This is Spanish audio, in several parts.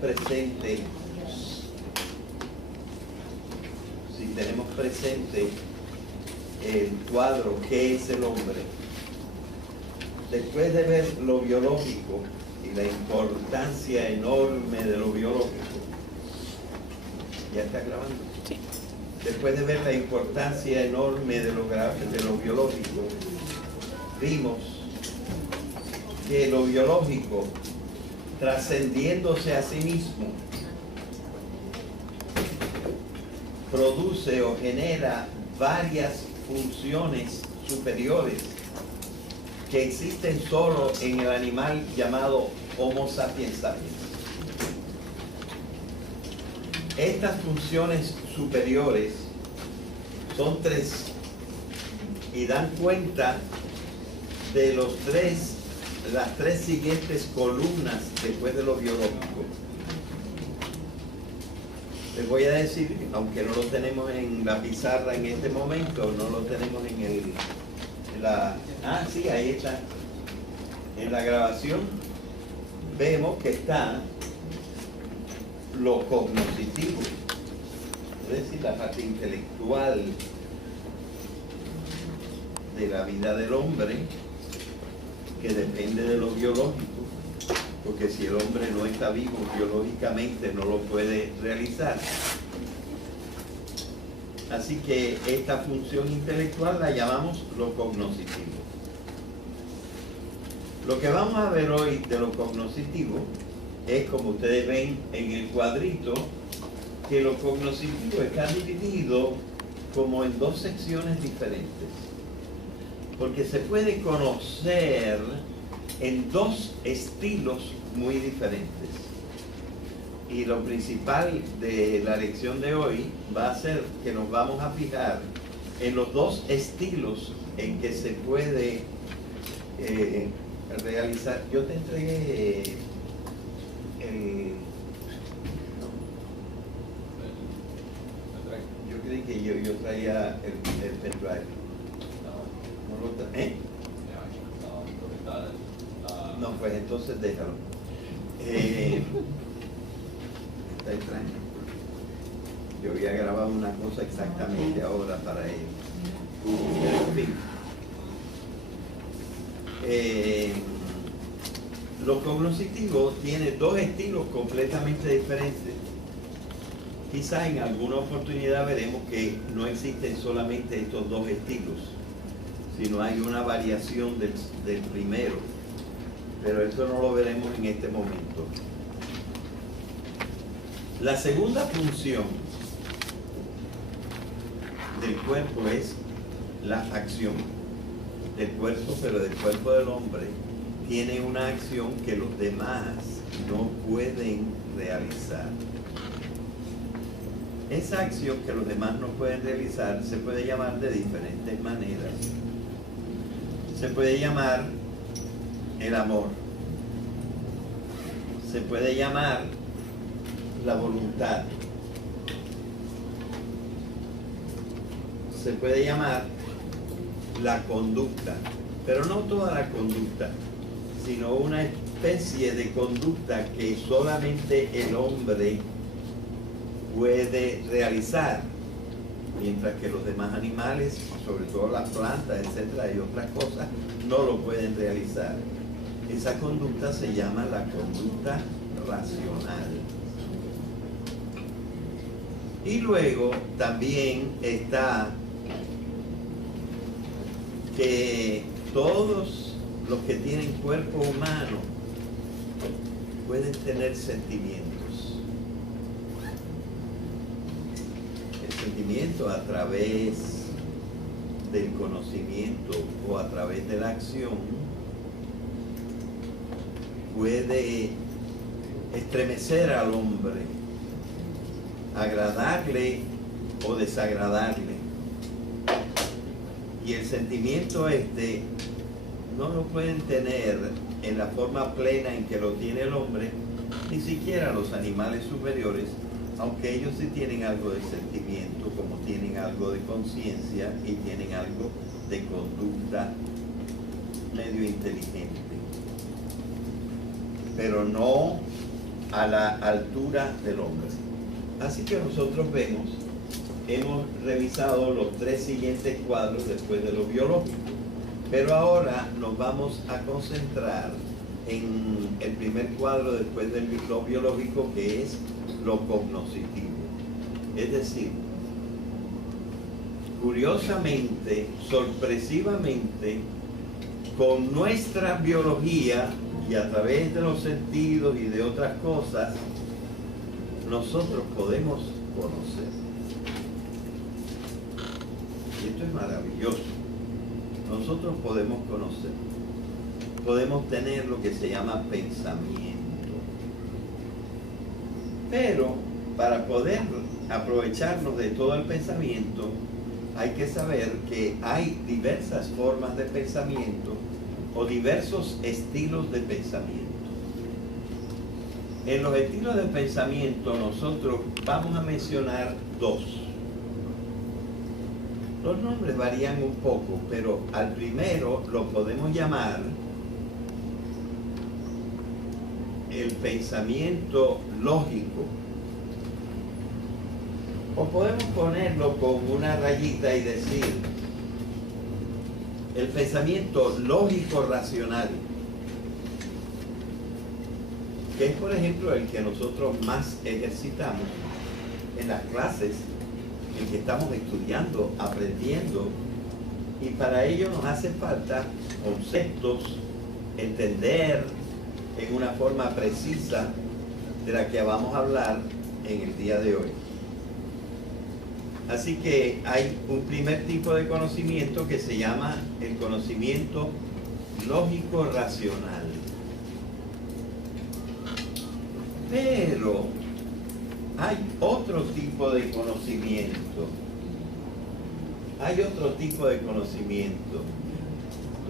presente, el cuadro ¿qué es el hombre? Después de ver lo biológico y la importancia enorme de lo biológico, ¿ya está grabando? Sí. Después de ver la importancia enorme de lo biológico, vimos que lo biológico, trascendiéndose a sí mismo, produce o genera varias funciones superiores que existen solo en el animal llamado Homo sapiens sapiens. Estas funciones superiores son 3 y dan cuenta de las 3 siguientes columnas después de lo biológico. Les voy a decir, aunque no lo tenemos en la pizarra en este momento, no lo tenemos sí, ahí está. En la grabación vemos que está lo cognoscitivo, es decir, la parte intelectual de la vida del hombre, que depende de lo biológico, porque si el hombre no está vivo biológicamente no lo puede realizar. Así que esta función intelectual la llamamos lo cognoscitivo. Lo que vamos a ver hoy de lo cognoscitivo es, como ustedes ven en el cuadrito, que lo cognoscitivo está dividido como en 2 secciones diferentes, porque se puede conocer en 2 estilos muy diferentes. Y lo principal de la lección de hoy va a ser que nos vamos a fijar en los 2 estilos en que se puede realizar. Yo te entregué yo creí que yo traía el pendrive. No, pues entonces déjalo. Está extraño. Yo había grabado una cosa exactamente ahora para él. En fin. Lo cognoscitivo tiene 2 estilos completamente diferentes. Quizás en alguna oportunidad veremos que no existen solamente estos 2 estilos, sino hay una variación del primero, pero eso no lo veremos en este momento. La segunda función del cuerpo es la acción del cuerpo, pero del cuerpo del hombre tiene una acción que los demás no pueden realizar. Esa acción que los demás no pueden realizar se puede llamar de diferentes maneras. Se puede llamar el amor, se puede llamar la voluntad, se puede llamar la conducta, pero no toda la conducta, sino una especie de conducta que solamente el hombre puede realizar, mientras que los demás animales, sobre todo las plantas, etcétera, y otras cosas, no lo pueden realizar. Esa conducta se llama la conducta racional. Y luego también está que todos los que tienen cuerpo humano pueden tener sentimientos. El sentimiento a través del conocimiento o a través de la acción puede estremecer al hombre, agradarle o desagradarle. Y el sentimiento no lo pueden tener en la forma plena en que lo tiene el hombre, ni siquiera los animales superiores, aunque ellos sí tienen algo de sentimiento, como tienen algo de conciencia y tienen algo de conducta medio inteligente. Pero no a la altura del hombre. Así que nosotros hemos revisado los tres siguientes cuadros después de lo biológico, pero ahora nos vamos a concentrar en el primer cuadro después de lo biológico, que es lo cognoscitivo. Es decir, curiosamente, sorpresivamente, con nuestra biología y a través de los sentidos y de otras cosas, nosotros podemos conocer. Y esto es maravilloso. Nosotros podemos conocer. Podemos tener lo que se llama pensamiento. Pero para poder aprovecharnos de todo el pensamiento, hay que saber que hay diversas formas de pensamiento o diversos estilos de pensamiento. En los estilos de pensamiento nosotros vamos a mencionar dos. Los nombres varían un poco, pero al primero lo podemos llamar el pensamiento lógico. O podemos ponerlo con una rayita y decir el pensamiento lógico-racional, que es, por ejemplo, el que nosotros más ejercitamos en las clases en que estamos estudiando, aprendiendo, y para ello nos hace falta conceptos, entender en una forma precisa de la que vamos a hablar en el día de hoy. Así que hay un primer tipo de conocimiento que se llama el conocimiento lógico-racional. Pero hay otro tipo de conocimiento. Hay otro tipo de conocimiento.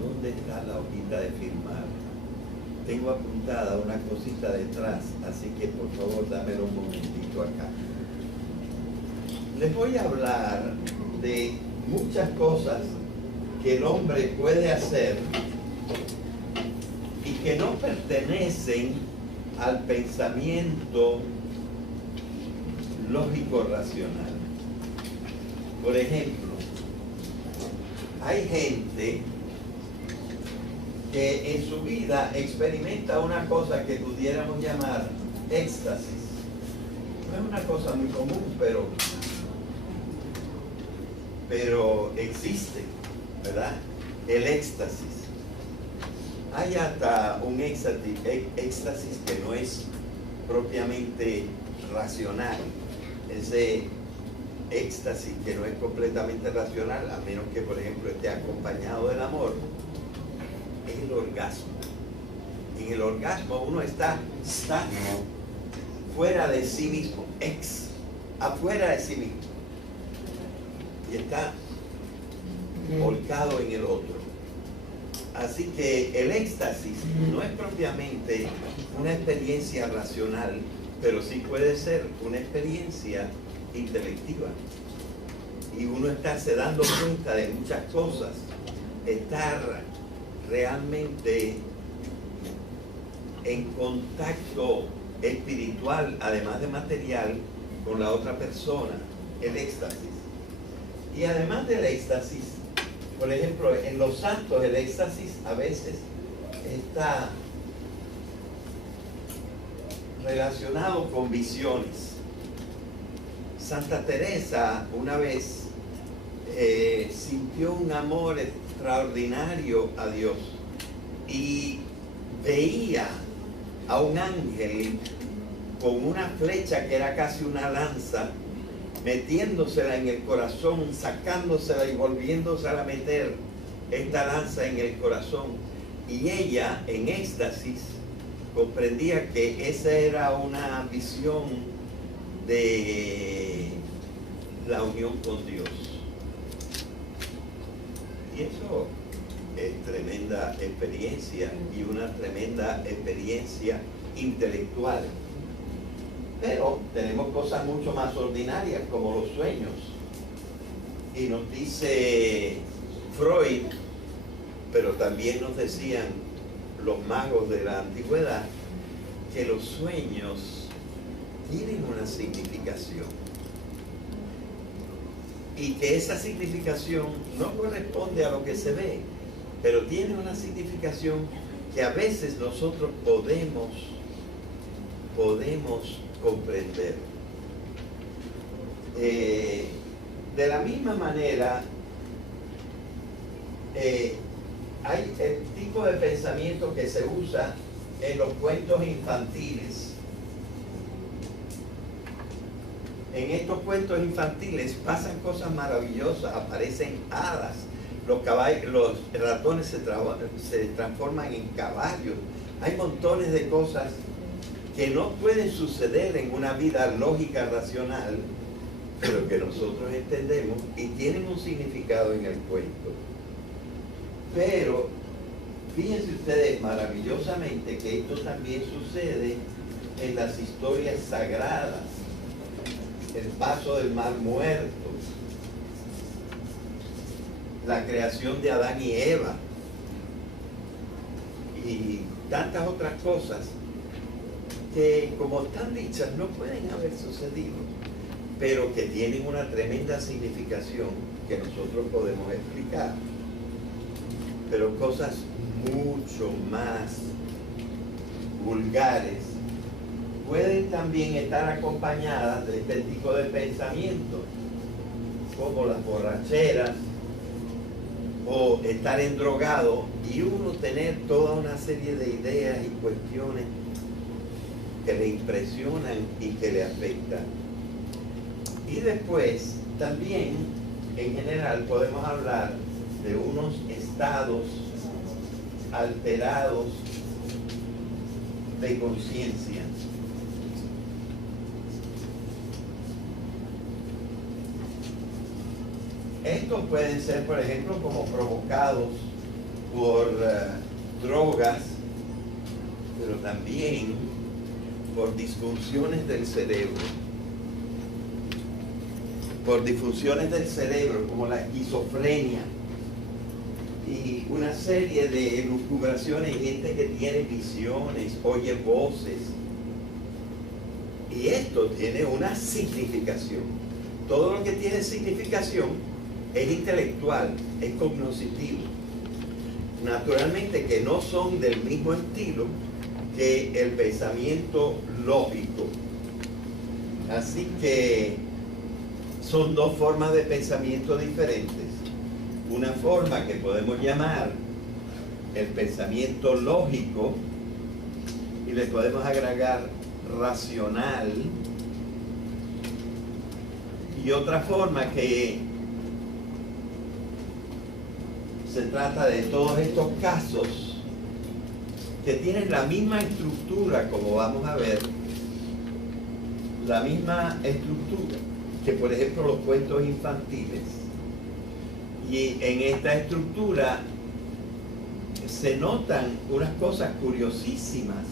¿Dónde está la hojita de firmar? Tengo apuntada una cosita detrás, así que por favor dámelo un momentito acá. Les voy a hablar de muchas cosas que el hombre puede hacer y que no pertenecen al pensamiento lógico-racional. Por ejemplo, hay gente que en su vida experimenta una cosa que pudiéramos llamar éxtasis. No es una cosa muy común, pero existe, ¿verdad? El éxtasis. Hay hasta un éxtasis que no es propiamente racional. Ese éxtasis que no es completamente racional, a menos que, por ejemplo, esté acompañado del amor, es el orgasmo. En el orgasmo uno está fuera de sí mismo, afuera de sí mismo, y está volcado en el otro. Así que el éxtasis no es propiamente una experiencia racional, pero sí puede ser una experiencia intelectiva. Y uno se dando cuenta de muchas cosas, estar realmente en contacto espiritual, además de material, con la otra persona, el éxtasis. Y además del éxtasis, por ejemplo, en los santos el éxtasis a veces está relacionado con visiones. Santa Teresa una vez sintió un amor extraordinario a Dios y veía a un ángel con una flecha que era casi una lanza, metiéndosela en el corazón, sacándosela y volviéndosela a meter esta lanza en el corazón. Y ella, en éxtasis, comprendía que esa era una visión de la unión con Dios. Y eso es tremenda experiencia y una tremenda experiencia intelectual. Pero tenemos cosas mucho más ordinarias como los sueños. Y nos dice Freud, pero también nos decían los magos de la antigüedad, que los sueños tienen una significación y que esa significación no corresponde a lo que se ve, pero tiene una significación que a veces nosotros podemos comprender. De la misma manera, hay el tipo de pensamiento que se usa en los cuentos infantiles. En estos cuentos infantiles pasan cosas maravillosas, aparecen hadas, los ratones se transforman en caballos. Hay montones de cosas que no pueden suceder en una vida lógica, racional, pero que nosotros entendemos y tienen un significado en el cuento. Pero fíjense ustedes maravillosamente que esto también sucede en las historias sagradas. El paso del mar muerto, la creación de Adán y Eva y tantas otras cosas que, como están dichas, no pueden haber sucedido, pero que tienen una tremenda significación que nosotros podemos explicar. Pero cosas mucho más vulgares pueden también estar acompañadas de este tipo de pensamientos, como las borracheras o estar endrogado y uno tener toda una serie de ideas y cuestiones que le impresionan y que le afectan. Y después también en general podemos hablar de unos estados alterados de conciencia. Estos pueden ser, por ejemplo, como provocados por drogas, pero también por disfunciones del cerebro. Por disfunciones del cerebro, como la esquizofrenia y una serie de elucubraciones, gente que tiene visiones, oye voces. Y esto tiene una significación. Todo lo que tiene significación es intelectual, es cognoscitivo. Naturalmente que no son del mismo estilo que el pensamiento lógico. Así que son dos formas de pensamiento diferentes. Una forma que podemos llamar el pensamiento lógico y le podemos agregar racional, y otra forma que se trata de todos estos casos que tienen la misma estructura, como vamos a ver, la misma estructura que, por ejemplo, los cuentos infantiles. Y en esta estructura se notan unas cosas curiosísimas,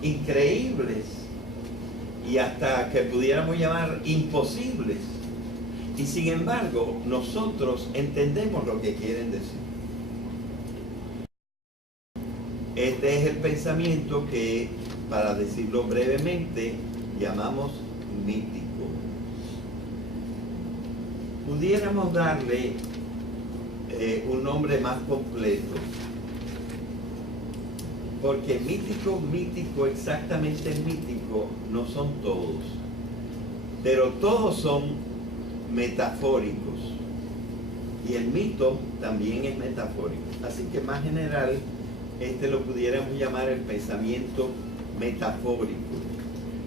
increíbles, y hasta que pudiéramos llamar imposibles. Y sin embargo, nosotros entendemos lo que quieren decir. Este es el pensamiento que, para decirlo brevemente, llamamos mítico. Pudiéramos darle un nombre más completo, porque mítico, exactamente mítico, no son todos, pero todos son metafóricos, y el mito también es metafórico. Así que más general, lo pudiéramos llamar el pensamiento metafórico,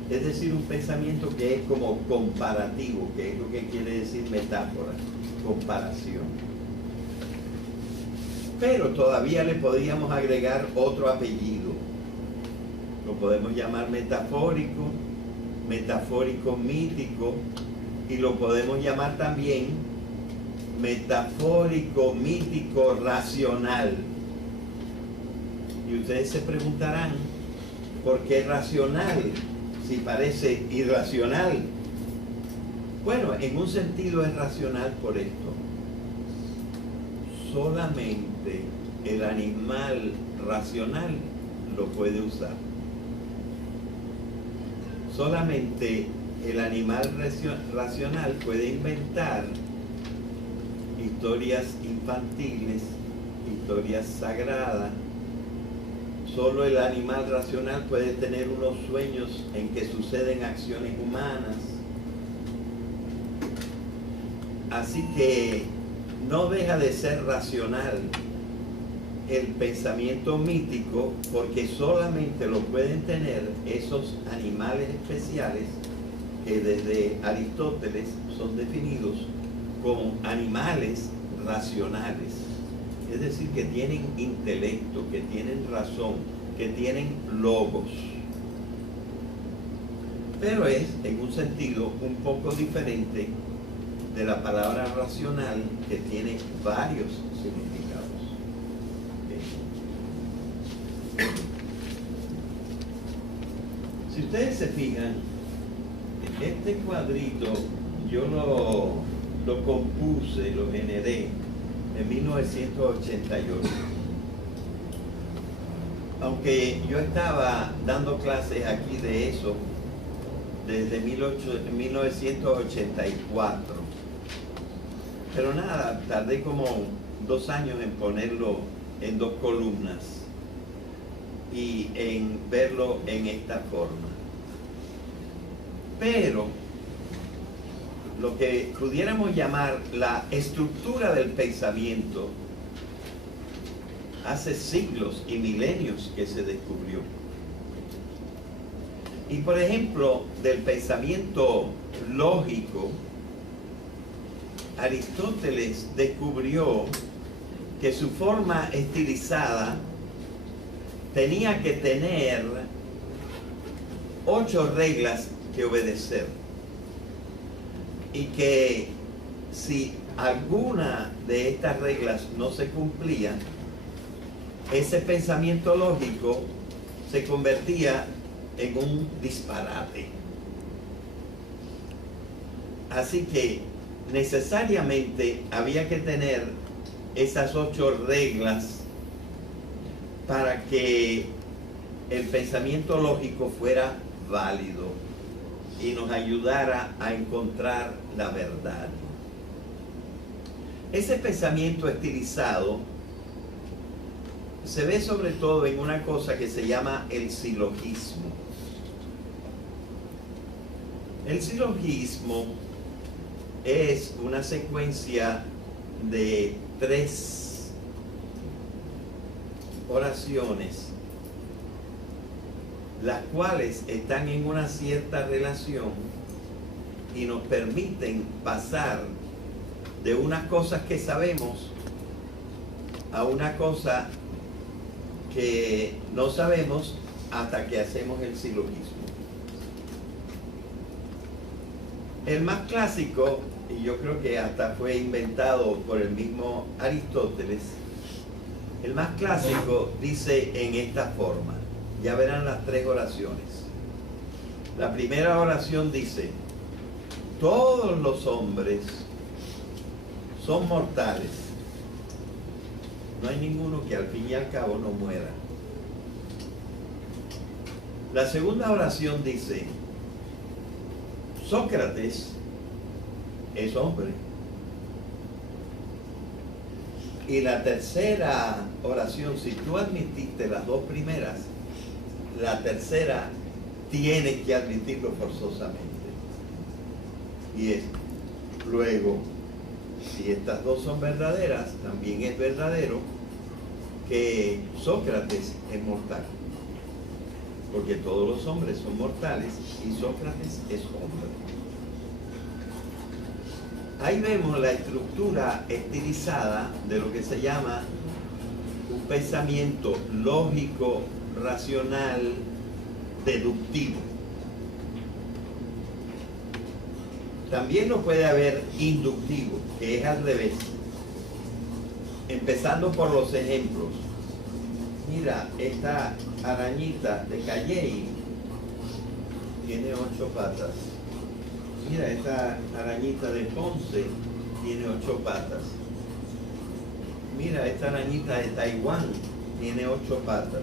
es decir, un pensamiento que es como comparativo, que es lo que quiere decir metáfora, comparación. Pero todavía le podríamos agregar otro apellido. Lo podemos llamar metafórico, metafórico mítico, y lo podemos llamar también metafórico mítico racional. Y ustedes se preguntarán, ¿por qué racional si parece irracional? Bueno, en un sentido es racional por esto. Solamente el animal racional lo puede usar. solamente el animal racional puede inventar historias infantiles, historias sagradas. Solo el animal racional puede tener unos sueños en que suceden acciones humanas. Así que no deja de ser racional el pensamiento mítico, porque solamente lo pueden tener esos animales especiales que desde Aristóteles son definidos como animales racionales. Es decir, que tienen intelecto, que tienen razón, que tienen logos. Pero es, en un sentido, un poco diferente de la palabra racional, que tiene varios significados. Si ustedes se fijan, este cuadrito yo lo compuse, lo generé en 1988. Aunque yo estaba dando clases aquí de eso desde 1984. Pero nada, tardé como 2 años en ponerlo en 2 columnas y en verlo en esta forma. Pero lo que pudiéramos llamar la estructura del pensamiento, hace siglos y milenios que se descubrió. Y por ejemplo, del pensamiento lógico, Aristóteles descubrió que su forma estilizada tenía que tener 8 reglas que obedecer, y que si alguna de estas reglas no se cumplía, ese pensamiento lógico se convertía en un disparate. Así que necesariamente había que tener esas 8 reglas para que el pensamiento lógico fuera válido y nos ayudara a encontrar la verdad. Ese pensamiento estilizado se ve sobre todo en una cosa que se llama el silogismo. El silogismo es una secuencia de 3 oraciones, las cuales están en una cierta relación y nos permiten pasar de unas cosas que sabemos a una cosa que no sabemos hasta que hacemos el silogismo. El más clásico, y yo creo que hasta fue inventado por el mismo Aristóteles, el más clásico dice en esta forma. Ya verán las 3 oraciones. La primera oración dice: todos los hombres son mortales. No hay ninguno que al fin y al cabo no muera. La segunda oración dice: Sócrates es hombre. Y la tercera oración, si tú admitiste las 2 primeras, la tercera tienes que admitirlo forzosamente. Y es: luego, si estas 2 son verdaderas, también es verdadero que Sócrates es mortal. Porque todos los hombres son mortales y Sócrates es hombre. Ahí vemos la estructura estilizada de lo que se llama un pensamiento lógico, racional, deductivo. También lo puede haber inductivo, que es al revés. Empezando por los ejemplos. Mira, esta arañita de Calley tiene 8 patas. Mira, esta arañita de Ponce tiene 8 patas. Mira, esta arañita de Taiwán tiene 8 patas.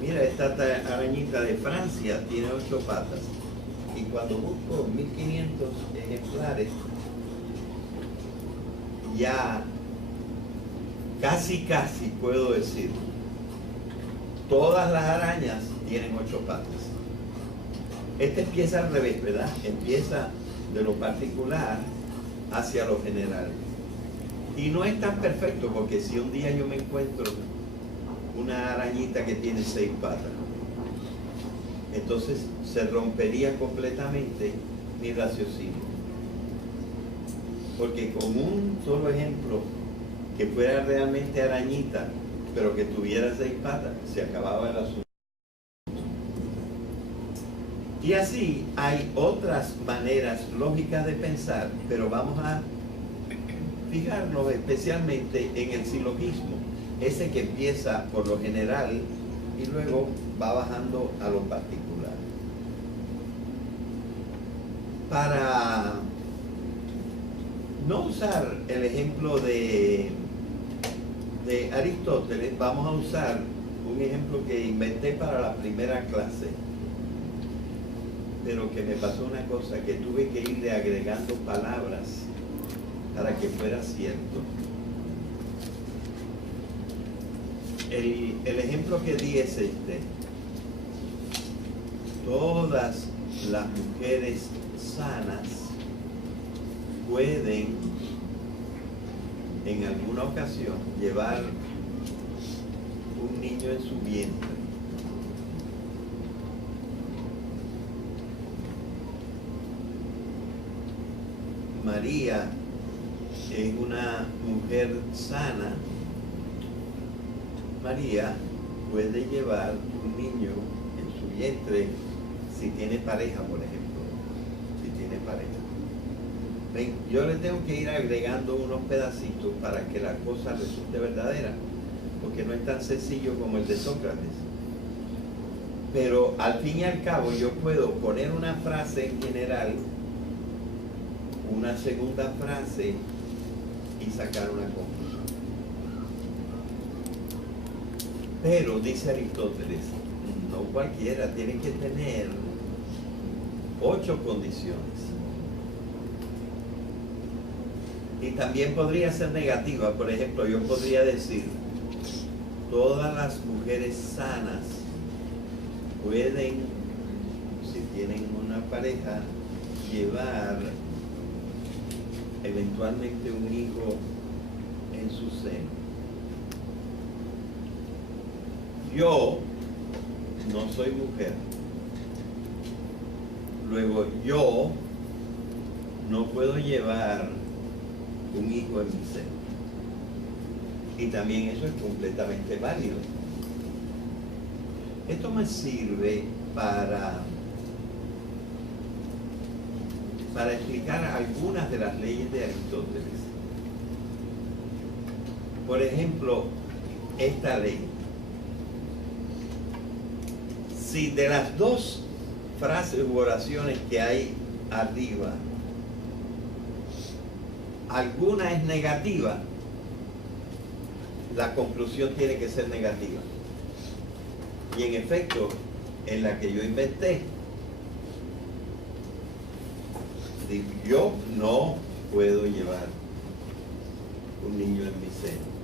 Mira, esta arañita de Francia tiene 8 patas. y cuando busco 1500 ejemplares, ya casi puedo decir, todas las arañas tienen 8 patas. Este empieza al revés, ¿verdad? Empieza de lo particular hacia lo general. Y no es tan perfecto, porque si un día yo me encuentro una arañita que tiene 6 patas, entonces se rompería completamente mi raciocinio. Porque con un solo ejemplo que fuera realmente arañita, pero que tuviera 6 patas, se acababa el asunto. Y así hay otras maneras lógicas de pensar, pero vamos a fijarnos especialmente en el silogismo, ese que empieza por lo general y luego va bajando a lo particular. Para no usar el ejemplo de Aristóteles, vamos a usar un ejemplo que inventé para la primera clase, pero que me pasó una cosa, que tuve que irle agregando palabras para que fuera cierto. El ejemplo que di es este: todas las mujeres sanas pueden en alguna ocasión llevar un niño en su vientre. María es una mujer sana. María puede llevar un niño en su vientre si tiene pareja, por ejemplo. Si tiene pareja. Ven, yo le tengo que ir agregando unos pedacitos para que la cosa resulte verdadera, porque no es tan sencillo como el de Sócrates. Pero al fin y al cabo yo puedo poner una frase en general, una segunda frase y sacar una conclusión. Pero dice Aristóteles, no cualquiera, tiene que tener 8 condiciones. Y también podría ser negativa. Por ejemplo, yo podría decir, todas las mujeres sanas pueden, si tienen una pareja, llevar eventualmente un hijo en su seno. Yo no soy mujer. Luego yo no puedo llevar un hijo en mi seno. Y también eso es completamente válido. Esto me sirve para explicar algunas de las leyes de Aristóteles. Por ejemplo, esta ley. Si de las 2 frases u oraciones que hay arriba, alguna es negativa, la conclusión tiene que ser negativa. Y en efecto, en la que yo inventé, yo no puedo llevar un niño en mi seno.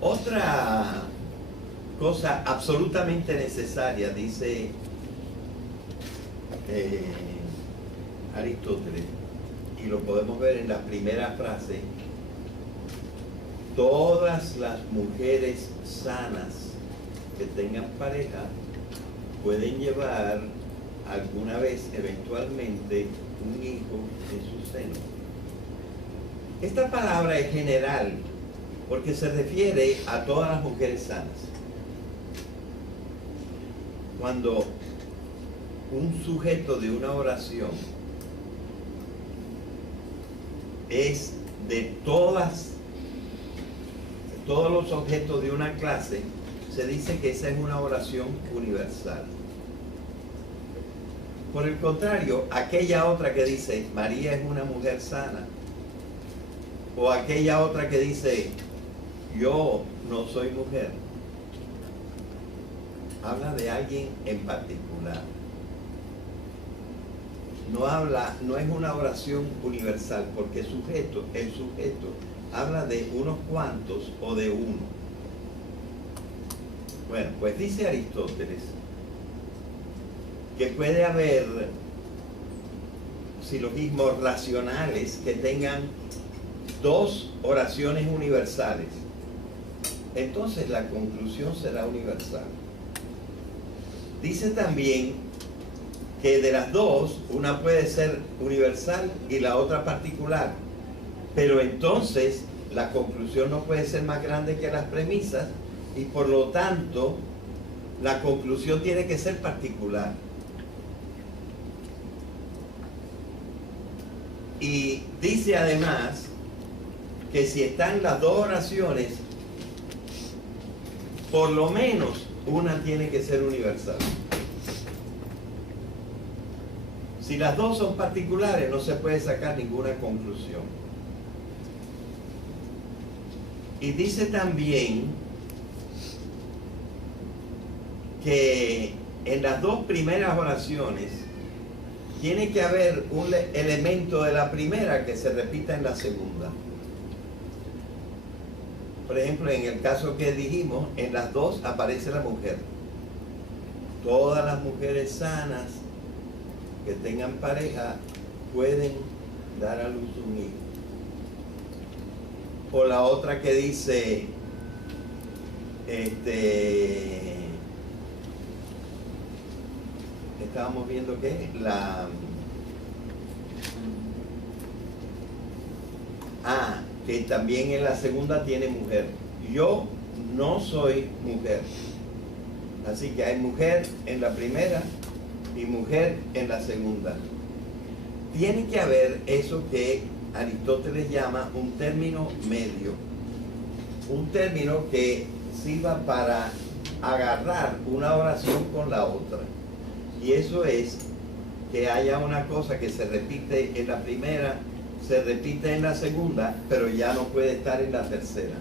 Otra cosa absolutamente necesaria, dice Aristóteles, y lo podemos ver en la primera frase: todas las mujeres sanas que tengan pareja pueden llevar alguna vez, eventualmente, un hijo en su seno. Esta palabra es general porque se refiere a todas las mujeres sanas. Cuando un sujeto de una oración es de todos los objetos de una clase, se dice que esa es una oración universal. Por el contrario, aquella otra que dice María es una mujer sana, o aquella otra que dice yo no soy mujer, habla de alguien en particular. No es una oración universal, porque el sujeto habla de unos cuantos o de uno. Bueno, pues dice Aristóteles que puede haber silogismos racionales que tengan dos oraciones universales. Entonces la conclusión será universal. Dice también que de las dos, una puede ser universal y la otra particular. Pero entonces la conclusión no puede ser más grande que las premisas y por lo tanto la conclusión tiene que ser particular. Y dice además que si están las dos oraciones, por lo menos una tiene que ser universal. Si las dos son particulares, no se puede sacar ninguna conclusión. Y dice también que en las dos primeras oraciones tiene que haber un elemento de la primera que se repita en la segunda. Por ejemplo, en el caso que dijimos, en las dos aparece la mujer. Todas las mujeres sanas que tengan pareja pueden dar a luz un hijo. O la otra que dice, estábamos viendo que que también en la segunda tiene mujer. Yo no soy mujer. Así que hay mujer en la primera y mujer en la segunda. Tiene que haber eso que Aristóteles llama un término medio. Un término que sirva para agarrar una oración con la otra. Y eso es que haya una cosa que se repite en la primera, se repite en la segunda, pero ya no puede estar en la tercera.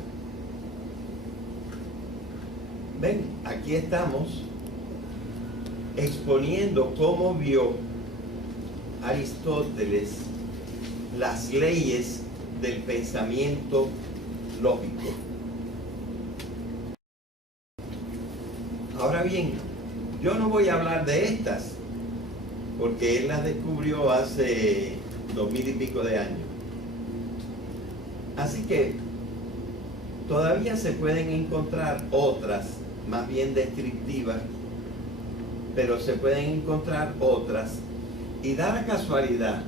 Ven, aquí estamos exponiendo cómo vio Aristóteles las leyes del pensamiento lógico. Ahora bien, yo no voy a hablar de estas, porque él las descubrió hace 2000 y pico de años. Así que todavía se pueden encontrar otras, más bien descriptivas, pero se pueden encontrar otras, y da la casualidad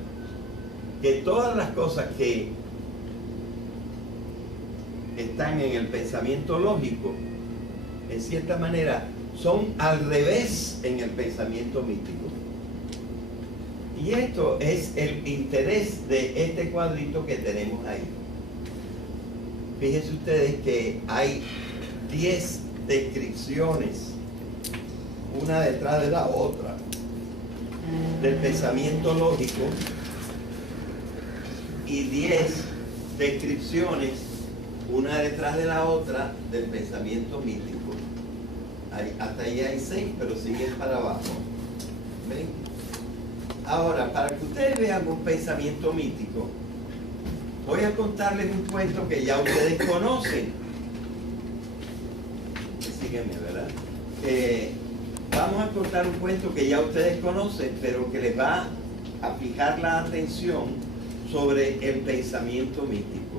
que todas las cosas que están en el pensamiento lógico, en cierta manera, son al revés en el pensamiento místico. Y esto es el interés de este cuadrito que tenemos ahí. Fíjense ustedes que hay 10 descripciones, una detrás de la otra, del pensamiento lógico, y 10 descripciones, una detrás de la otra, del pensamiento místico. Hasta ahí hay 6, pero siguen para abajo. ¿Ven? Ahora, para que ustedes vean un pensamiento mítico, voy a contarles un cuento que ya ustedes conocen. Sígueme, ¿verdad? Vamos a contar un cuento que ya ustedes conocen, pero que les va a fijar la atención sobre el pensamiento místico.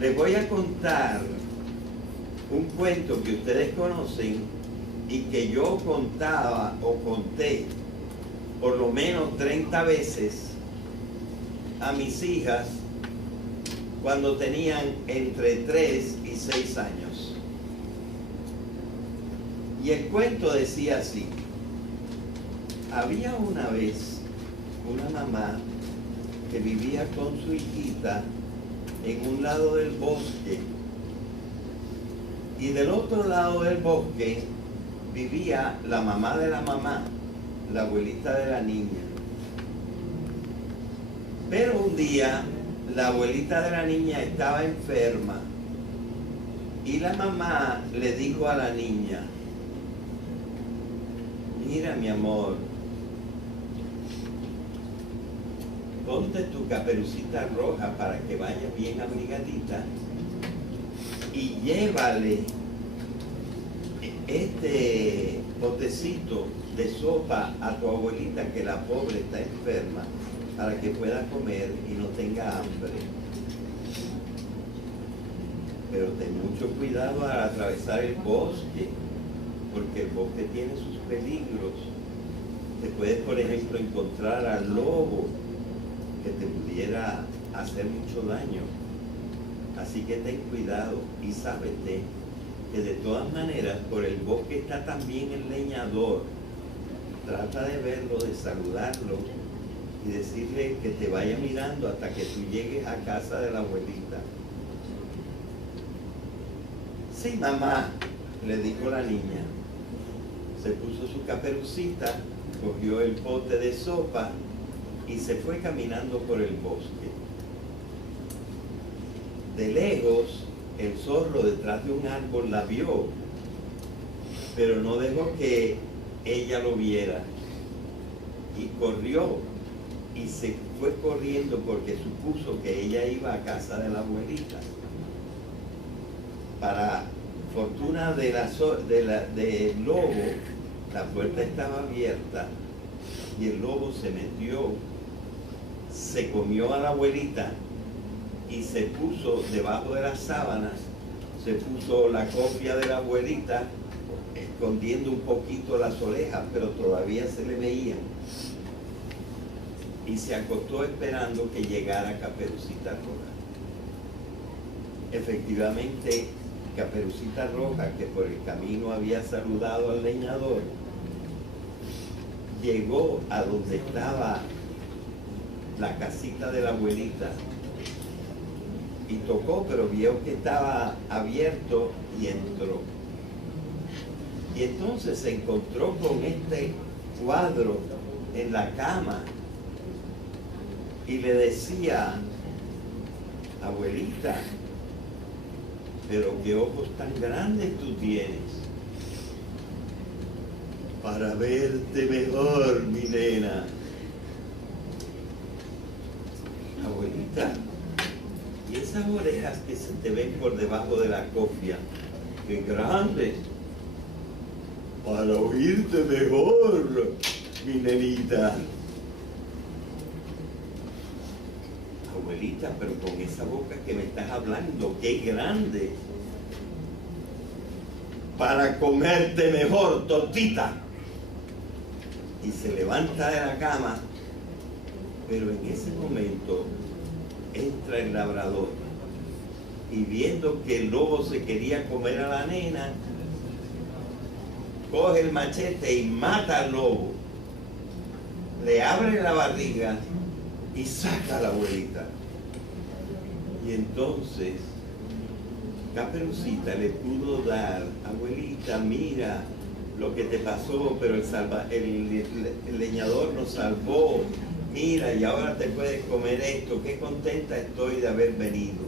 Les voy a contar un cuento que ustedes conocen y que yo contaba o conté por lo menos 30 veces a mis hijas cuando tenían entre 3 y 6 años. Y el cuento decía así: había una vez una mamá que vivía con su hijita en un lado del bosque, y del otro lado del bosque vivía la mamá de la mamá, la abuelita de la niña. Pero un día la abuelita de la niña estaba enferma y la mamá le dijo a la niña: mira mi amor, ponte tu caperucita roja para que vaya bien abrigadita y llévale este potecito de sopa a tu abuelita, que la pobre está enferma, para que pueda comer y no tenga hambre. Pero ten mucho cuidado al atravesar el bosque, porque el bosque tiene sus peligros. Te puedes, por ejemplo, encontrar al lobo que te pudiera hacer mucho daño. Así que ten cuidado y sábete que de todas maneras por el bosque está también el leñador. Trata de verlo, de saludarlo y decirle que te vaya mirando hasta que tú llegues a casa de la abuelita. Sí, mamá, le dijo la niña. Se puso su caperucita, cogió el pote de sopa y se fue caminando por el bosque. De lejos, el zorro detrás de un árbol la vio, pero no dejó que ella lo viera. Y corrió, y se fue corriendo porque supuso que ella iba a casa de la abuelita. Para fortuna del lobo, la puerta estaba abierta y el lobo se metió, se comió a la abuelita y se puso debajo de las sábanas, se puso la cofia de la abuelita, escondiendo un poquito las orejas, pero todavía se le veían. Y se acostó esperando que llegara Caperucita Roja. Efectivamente, Caperucita Roja, que por el camino había saludado al leñador, llegó a donde estaba la casita de la abuelita y tocó, pero vio que estaba abierto y entró. Y entonces se encontró con este cuadro en la cama y le decía: abuelita, pero qué ojos tan grandes tú tienes. Para verte mejor, mi nena. Abuelita, ¿y esas orejas que se te ven por debajo de la cofia? ¡Qué grandes! Para oírte mejor, mi nenita. Abuelita, pero con esa boca que me estás hablando, ¡qué grande! Para comerte mejor, tortita. Y se levanta de la cama, pero en ese momento entra el labrador y viendo que el lobo se quería comer a la nena, coge el machete y mata al lobo, le abre la barriga y saca a la abuelita. Y entonces Caperucita le pudo dar: abuelita, mira lo que te pasó, pero el leñador nos salvó, mira, y ahora te puedes comer esto, qué contenta estoy de haber venido.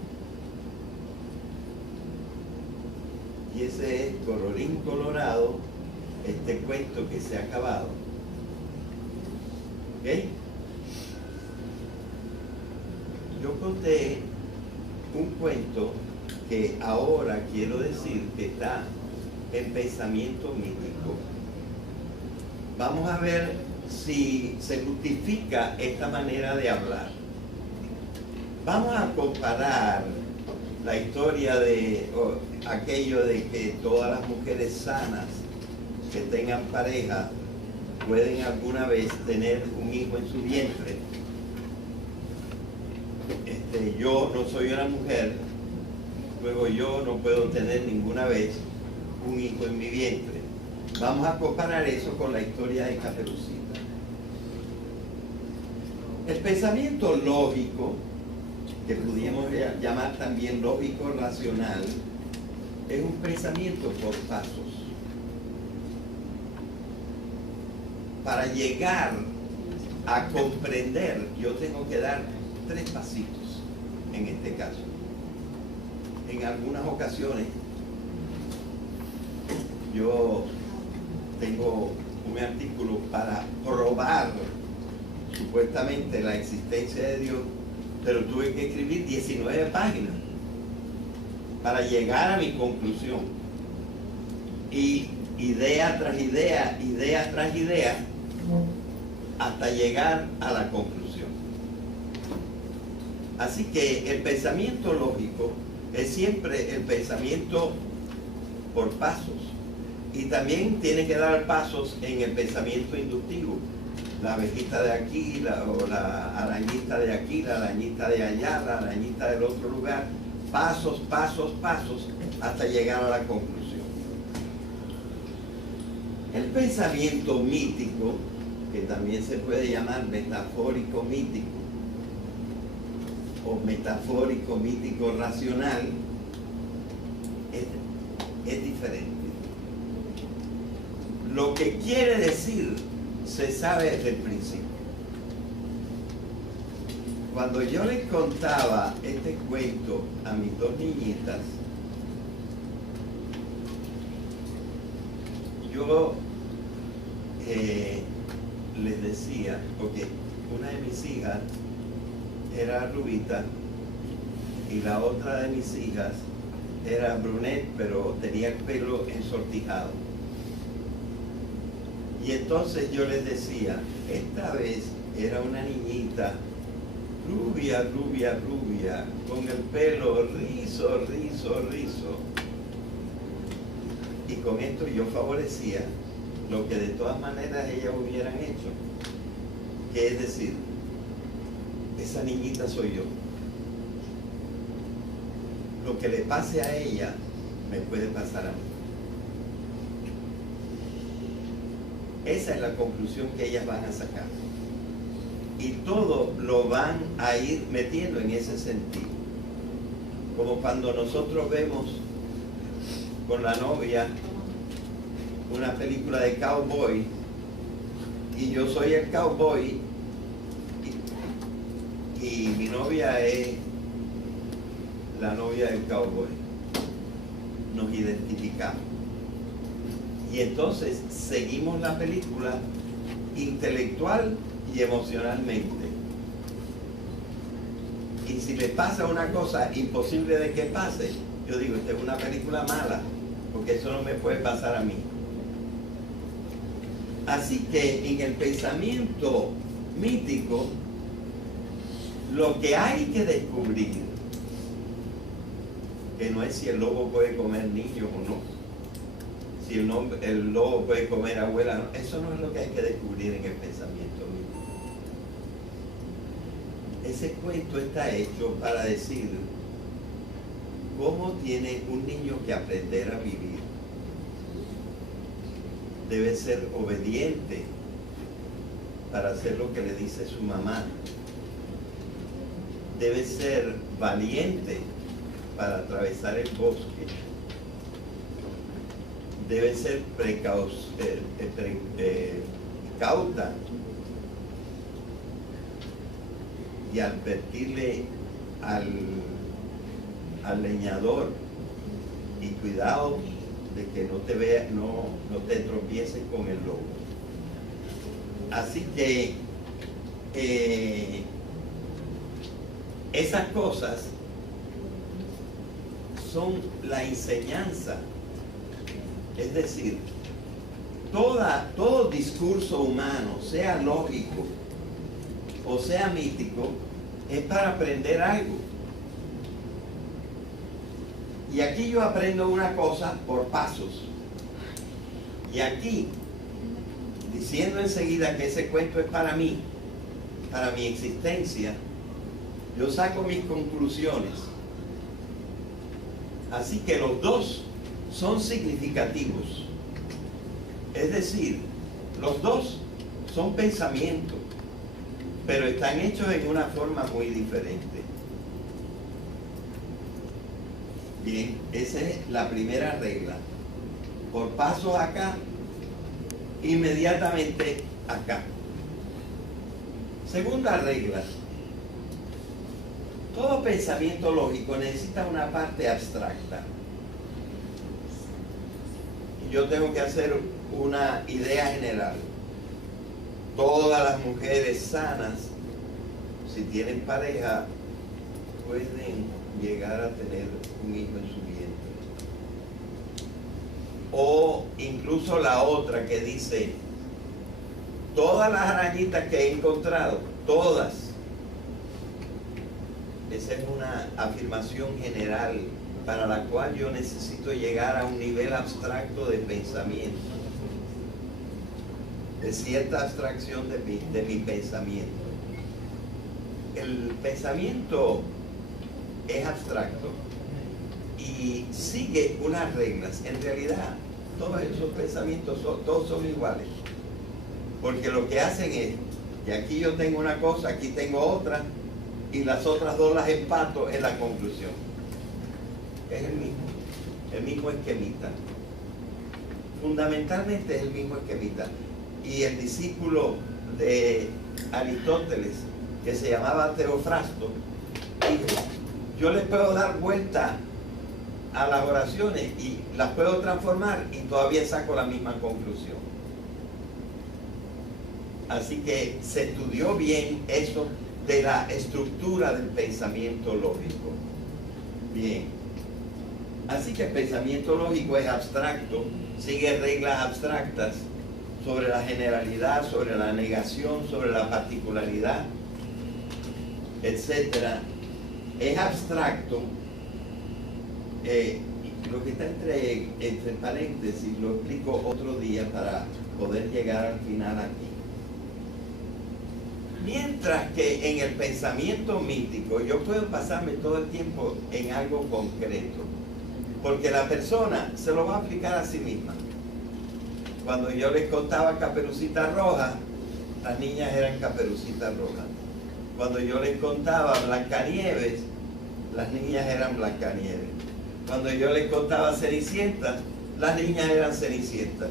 Y ese es, colorín colorado, este cuento que se ha acabado. ¿Ok? Yo conté un cuento que ahora quiero decir que está en pensamiento mítico. Vamos a ver si se justifica esta manera de hablar. Vamos a comparar la historia de aquello de que todas las mujeres sanas que tengan pareja pueden alguna vez tener un hijo en su vientre. Yo no soy una mujer, luego yo no puedo tener ninguna vez un hijo en mi vientre. Vamos a comparar eso con la historia de Caperucita. El pensamiento lógico, que pudiéramos llamar también lógico racional, es un pensamiento por pasos. Para llegar a comprender, yo tengo que dar 3 pasitos en este caso. En algunas ocasiones yo tengo un artículo para probar supuestamente la existencia de Dios, pero tuve que escribir 19 páginas para llegar a mi conclusión. Y idea tras idea, idea tras idea, hasta llegar a la conclusión. Así que el pensamiento lógico es siempre el pensamiento por pasos. Y también tiene que dar pasos en el pensamiento inductivo. La abejita de aquí, o la arañita de aquí, la arañita de allá, la arañita del otro lugar. Pasos, pasos, pasos, hasta llegar a la conclusión. El pensamiento mítico, que también se puede llamar metafórico mítico, o metafórico mítico racional, es diferente. Lo que quiere decir se sabe desde el principio. Cuando yo les contaba este cuento a mis dos niñitas, yo les decía, porque una de mis hijas era rubita y la otra de mis hijas era brunette, pero tenía el pelo ensortijado. Y entonces yo les decía, esta vez era una niñita rubia, rubia, rubia, con el pelo rizo, rizo, rizo. Y con esto yo favorecía lo que de todas maneras ellas hubieran hecho, que es decir, esa niñita soy yo. Lo que le pase a ella me puede pasar a mí. Esa es la conclusión que ellas van a sacar. Y todo lo van a ir metiendo en ese sentido. Como cuando nosotros vemos con la novia una película de cowboy y yo soy el cowboy y mi novia es la novia del cowboy. Nos identificamos. Y entonces seguimos la película intelectual y emocionalmente. Y si le pasa una cosa imposible de que pase, yo digo, esta es una película mala, porque eso no me puede pasar a mí. Así que en el pensamiento mítico, lo que hay que descubrir, que no es si el lobo puede comer niños o no, si el lobo puede comer abuela, no, eso no es lo que hay que descubrir en el pensamiento mítico. Ese cuento está hecho para decir cómo tiene un niño que aprender a vivir. Debe ser obediente para hacer lo que le dice su mamá. Debe ser valiente para atravesar el bosque. Debe ser cauta y advertirle al leñador y cuidado de que no te tropieces con el lobo. Así que esas cosas son la enseñanza. Es decir, todo discurso humano, sea lógico o sea mítico, es para aprender algo. Y aquí yo aprendo una cosa por pasos. Y aquí, diciendo enseguida que ese cuento es para mí, para mi existencia, yo saco mis conclusiones. Así que los dos son significativos. Es decir, los dos son pensamientos, pero están hechos en una forma muy diferente. Bien, esa es la primera regla. Por pasos acá, inmediatamente acá. Segunda regla. Todo pensamiento lógico necesita una parte abstracta. Yo tengo que hacer una idea general. Todas las mujeres sanas, si tienen pareja, pueden llegar a tener un hijo en su vientre. O incluso la otra que dice, todas las arañitas que he encontrado, todas. Esa es una afirmación general para la cual yo necesito llegar a un nivel abstracto de pensamiento, de cierta abstracción de mi pensamiento. El pensamiento es abstracto y sigue unas reglas. En realidad, todos esos pensamientos todos son iguales, porque lo que hacen es que aquí yo tengo una cosa, aquí tengo otra, y las otras dos las empato en la conclusión. Es el mismo esquemita. Fundamentalmente es el mismo esquemita. Y el discípulo de Aristóteles, que se llamaba Teofrasto, dijo, yo les puedo dar vuelta a las oraciones y las puedo transformar y todavía saco la misma conclusión. Así que se estudió bien eso de la estructura del pensamiento lógico. Bien. Así que el pensamiento lógico es abstracto, sigue reglas abstractas sobre la generalidad, sobre la negación, sobre la particularidad, etc. Es abstracto. Lo que está entre paréntesis lo explico otro día para poder llegar al final aquí. Mientras que en el pensamiento mítico yo puedo pasarme todo el tiempo en algo concreto, porque la persona se lo va a aplicar a sí misma. Cuando yo les contaba Caperucita Roja, las niñas eran Caperucita Roja. Cuando yo les contaba Blancanieves, las niñas eran Blancanieves. Cuando yo les contaba Cenicienta, las niñas eran Cenicienta.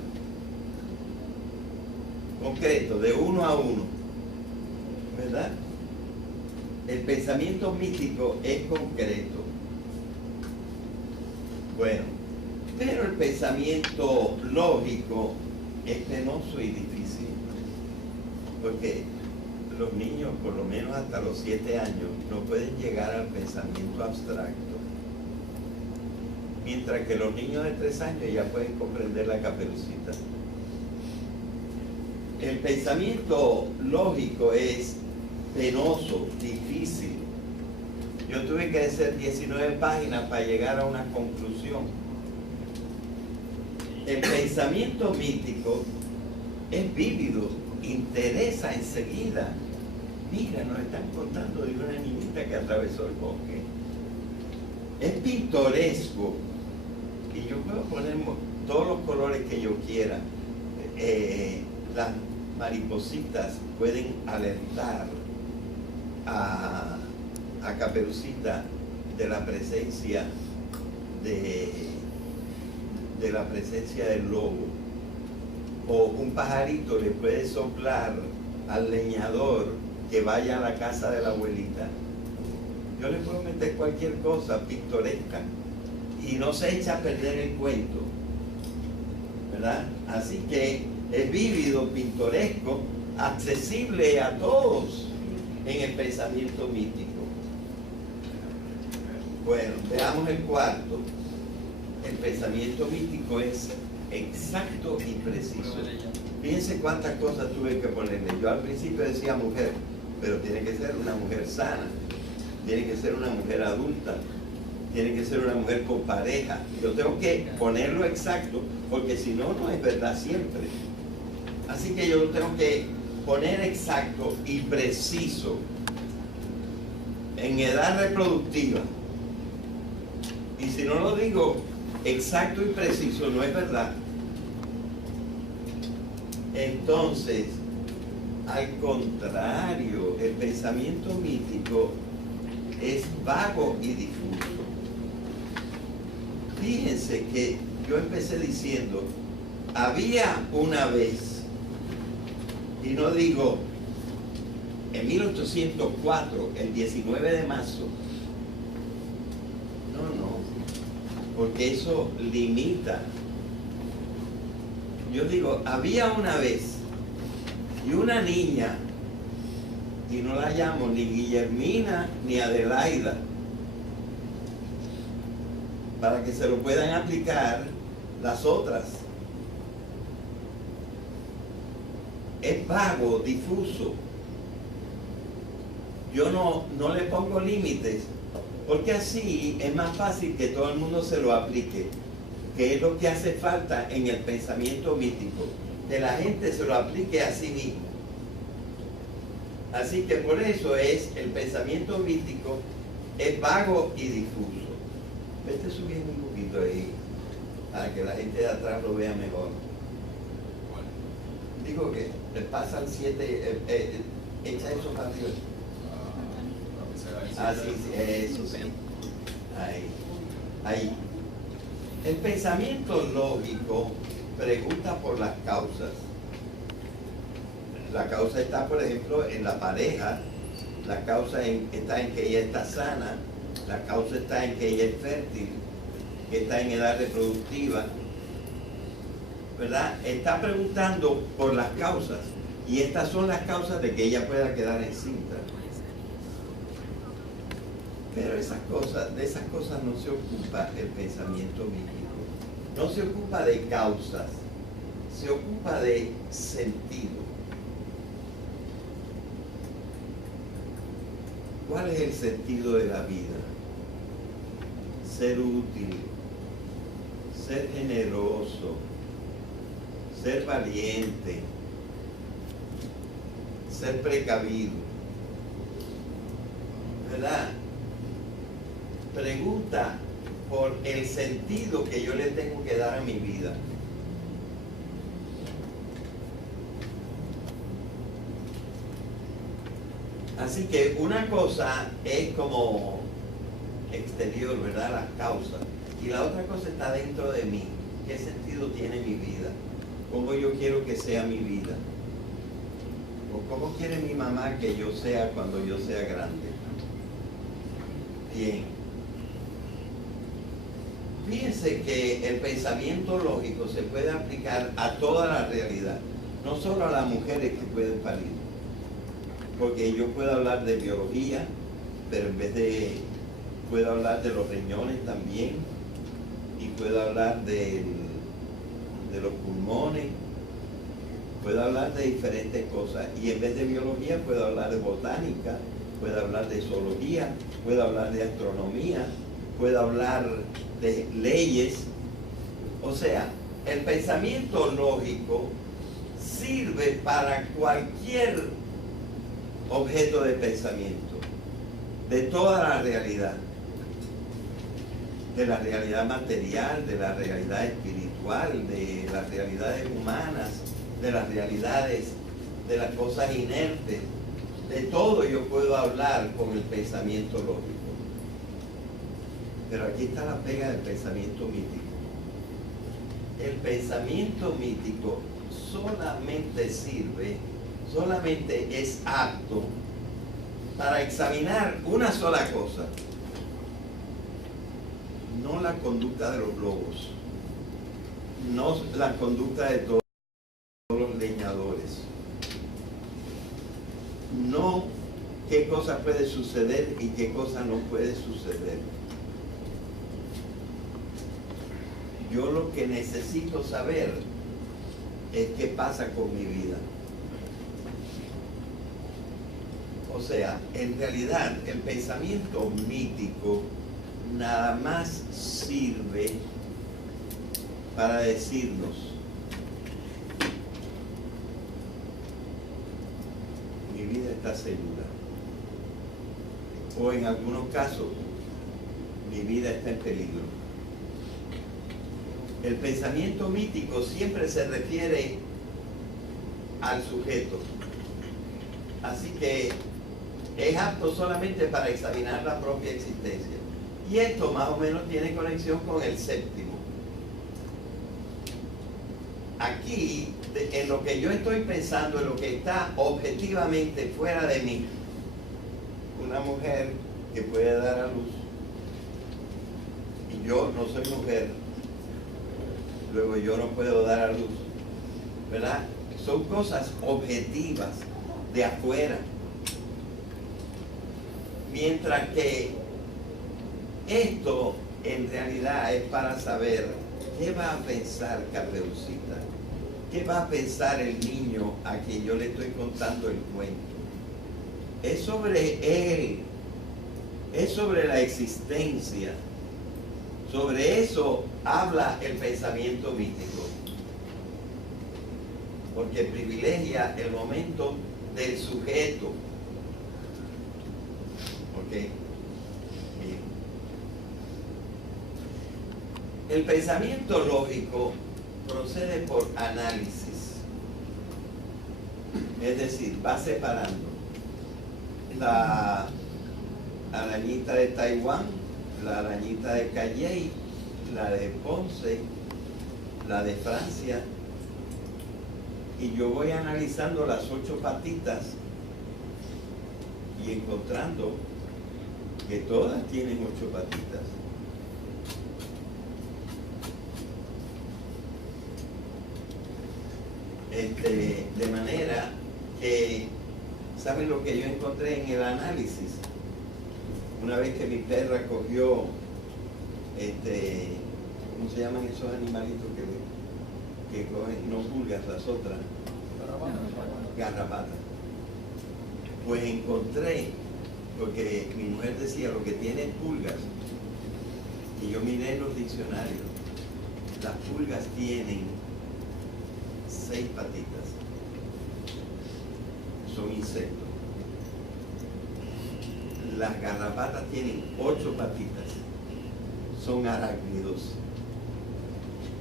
Concreto, de uno a uno, ¿verdad? El pensamiento mítico es concreto. Bueno, pero el pensamiento lógico es penoso y difícil, porque los niños, por lo menos hasta los 7 años, no pueden llegar al pensamiento abstracto, mientras que los niños de 3 años ya pueden comprender la Caperucita. El pensamiento lógico es penoso, difícil. Yo tuve que hacer 19 páginas para llegar a una conclusión. El pensamiento mítico es vívido, interesa enseguida. Mira, nos están contando de una niñita que atravesó el bosque. Es pintoresco y yo puedo poner todos los colores que yo quiera. Las maripositas pueden alertar a Caperucita de la presencia de la presencia del lobo, o un pajarito le puede soplar al leñador que vaya a la casa de la abuelita. Yo le puedo meter cualquier cosa pintoresca y no se echa a perder el cuento, ¿verdad? Así que es vívido, pintoresco, accesible a todos en el pensamiento mítico. Bueno, veamos el cuarto. El pensamiento mítico es exacto y preciso. Fíjense cuántas cosas tuve que ponerle. Yo al principio decía mujer, pero tiene que ser una mujer sana, tiene que ser una mujer adulta, tiene que ser una mujer con pareja. Yo tengo que ponerlo exacto, porque si no, no es verdad siempre. Así que yo lo tengo que poner exacto y preciso. En edad reproductiva. Y si no lo digo exacto y preciso, no es verdad. Entonces, al contrario, el pensamiento mítico es vago y difuso. Fíjense que yo empecé diciendo, había una vez, y no digo en 1804, el 19 de marzo, no, porque eso limita yo digo, había una vez y una niña, y no la llamo ni Guillermina ni Adelaida, para que se lo puedan aplicar las otras. Es vago, difuso. Yo no le pongo límites, porque así es más fácil que todo el mundo se lo aplique, que es lo que hace falta en el pensamiento mítico, que la gente se lo aplique a sí mismo. Así que por eso el pensamiento mítico es vago y difuso. Vete subiendo un poquito ahí, para que la gente de atrás lo vea mejor. Digo que le pasa al 7, echa eso para arriba. Ah, sí, eso sí. Ahí. El pensamiento lógico pregunta por las causas. La causa está, por ejemplo, en la pareja. La causa está en que ella está sana. La causa está en que ella es fértil, que está en edad reproductiva. ¿Verdad? Está preguntando por las causas. Y estas son las causas de que ella pueda quedar encinta. Pero de esas cosas no se ocupa el pensamiento mítico. No se ocupa de causas, se ocupa de sentido. ¿Cuál es el sentido de la vida? Ser útil, ser generoso, ser valiente, ser precavido. ¿Verdad? Pregunta por el sentido que yo le tengo que dar a mi vida. Así que una cosa es como exterior, ¿verdad? Las causas. Y la otra cosa está dentro de mí. ¿Qué sentido tiene mi vida? ¿Cómo yo quiero que sea mi vida? ¿O cómo quiere mi mamá que yo sea cuando yo sea grande? Bien. Fíjense que el pensamiento lógico se puede aplicar a toda la realidad, no solo a las mujeres que pueden parir, porque yo puedo hablar de biología, pero puedo hablar de los riñones también, y puedo hablar de los pulmones, puedo hablar de diferentes cosas, y en vez de biología puedo hablar de botánica, puedo hablar de zoología, puedo hablar de astronomía, puedo hablar de leyes. O sea, el pensamiento lógico sirve para cualquier objeto de pensamiento, de toda la realidad, de la realidad material, de la realidad espiritual, de las realidades humanas, de las realidades, de las cosas inertes, de todo yo puedo hablar con el pensamiento lógico. Pero aquí está la pega del pensamiento mítico. El pensamiento mítico solamente es apto para examinar una sola cosa, no la conducta de los lobos, no la conducta de todos los leñadores, no qué cosa puede suceder y qué cosa no puede suceder. Yo lo que necesito saber es qué pasa con mi vida. O sea, en realidad el pensamiento mítico nada más sirve para decirnos: mi vida está segura. O en algunos casos, mi vida está en peligro. El pensamiento mítico siempre se refiere al sujeto. Así que es apto solamente para examinar la propia existencia. Y esto más o menos tiene conexión con el séptimo. Aquí, en lo que yo estoy pensando, en lo que está objetivamente fuera de mí, una mujer que puede dar a luz, y yo no soy mujer, luego yo no puedo dar a luz, ¿verdad? Son cosas objetivas de afuera. Mientras que esto en realidad es para saber qué va a pensar Caperucita, qué va a pensar el niño a quien yo le estoy contando el cuento. Es sobre él, es sobre la existencia. Sobre eso habla el pensamiento místico, porque privilegia el momento del sujeto. ¿Ok? Bien. El pensamiento lógico procede por análisis, es decir, va separando la arañita de Taiwán, la arañita de Calley, la de Ponce, la de Francia, y yo voy analizando las 8 patitas y encontrando que todas tienen 8 patitas. De manera que, ¿saben lo que yo encontré en el análisis? Una vez que mi perra cogió, ¿cómo se llaman esos animalitos que cogen, no pulgas, las otras? Garrapatas. Pues encontré, porque mi mujer decía lo que tiene es pulgas, y yo miré en los diccionarios, las pulgas tienen 6 patitas, son insectos. Las garrapatas tienen 8 patitas, son arácnidos.